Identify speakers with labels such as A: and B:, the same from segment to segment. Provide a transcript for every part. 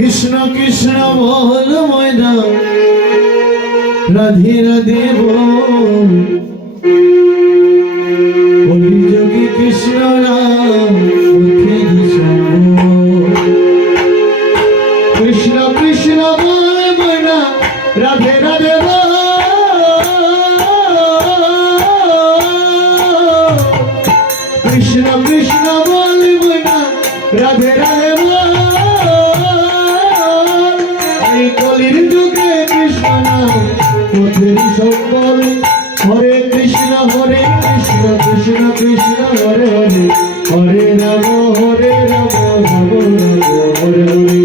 A: কৃষ্ণ কৃষ্ণ বল ময়দা রাধে রাধে বল কলিযোগী কৃষ্ণ রাম কৃষ্ণ কৃষ্ণ বল ময়না রাধে রাধে বল কৃষ্ণ কৃষ্ণ বল ময়না রাধে পথের সম্বল হরে কৃষ্ণ হরে কৃষ্ণ কৃষ্ণ কৃষ্ণ হরে হরে হরে রাম হরে রাম রাম রাম হরে হরে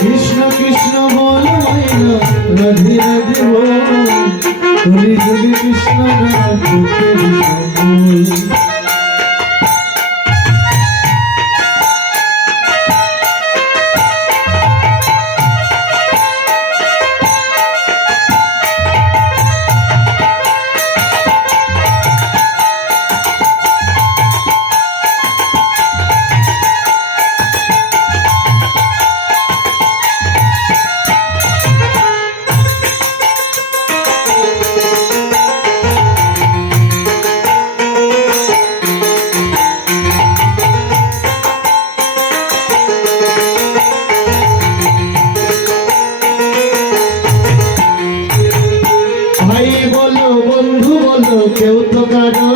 A: কৃষ্ণ কৃষ্ণ বল মাইনা রাধে রাধে বল হরি হরি কৃষ্ণ রাধে কেউ তো কারণ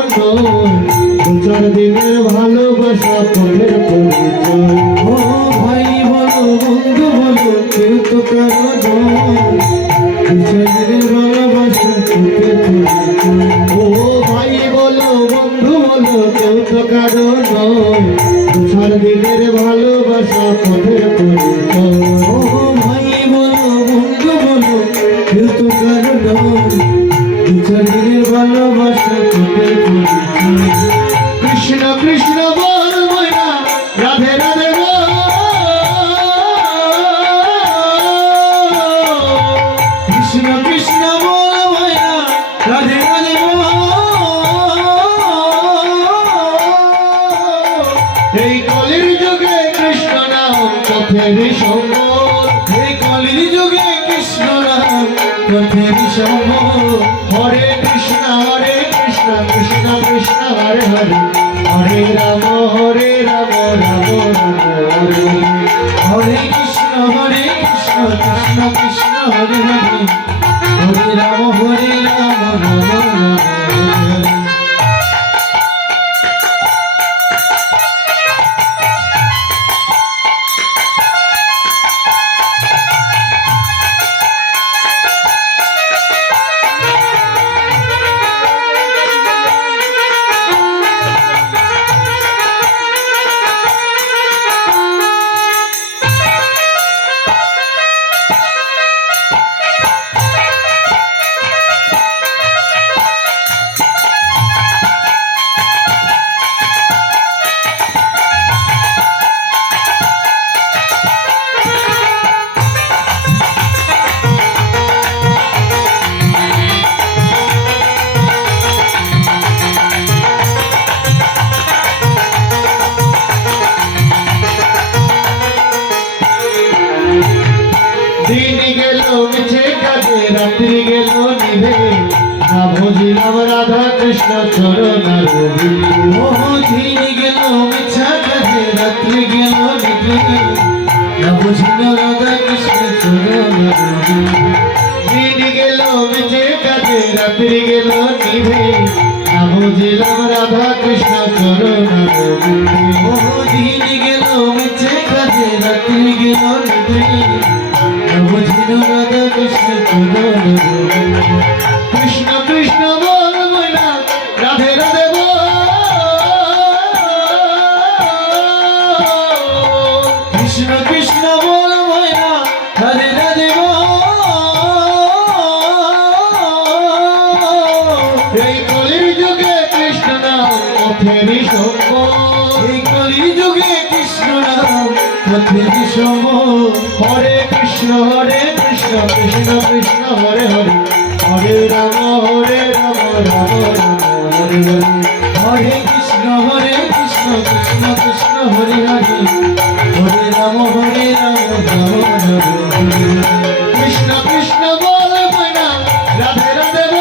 A: দুজন দিনের ভালোবাসা পড়ে এই কলির যুগে কৃষ্ণ নাম পথের সম্ভব এই কলির যুগে কৃষ্ণ নাম পথের সম্ভব হরে কৃষ্ণ হরে কৃষ্ণ কৃষ্ণ কৃষ্ণ হরে হরে হরে রাম হরে রাম রাম রাম হরে হরে কৃষ্ণ হরে কৃষ্ণ কৃষ্ণ কৃষ্ণ হরে হরে হরে রাম হরে রাম রাম রাম মিছে কাজে রাত্রি গেল নিভে না বুঝিলাম রাধা কৃষ্ণ চরণ রবি
B: মোহিনী গেল মিছা কাজে রাত্রি গেল নিভে না বুঝিলাম রাধা কৃষ্ণ চরণ রবি
A: দিন গেল মিছে কাজে রাত্রি গেল নিভে না বুঝিলাম রাধা কৃষ্ণ চরণ রবি
B: মোহিনী গেল মিছে কাজে রাত্রি গেল নিভে Krishna
A: Krishna Bol Bola Radhe Radhe হরে কৃষ্ণ হরে কৃষ্ণ হরে কৃষ্ণ কৃষ্ণ কৃষ্ণ হরে হরে হরে রাম হরে রাম রাম রাম হরে হরে হরে কৃষ্ণ হরে কৃষ্ণ কৃষ্ণ কৃষ্ণ হরে হরে হরে রাম হরে রাম রাম রাম কৃষ্ণ কৃষ্ণ বল মনা রাধে রাধে রাধে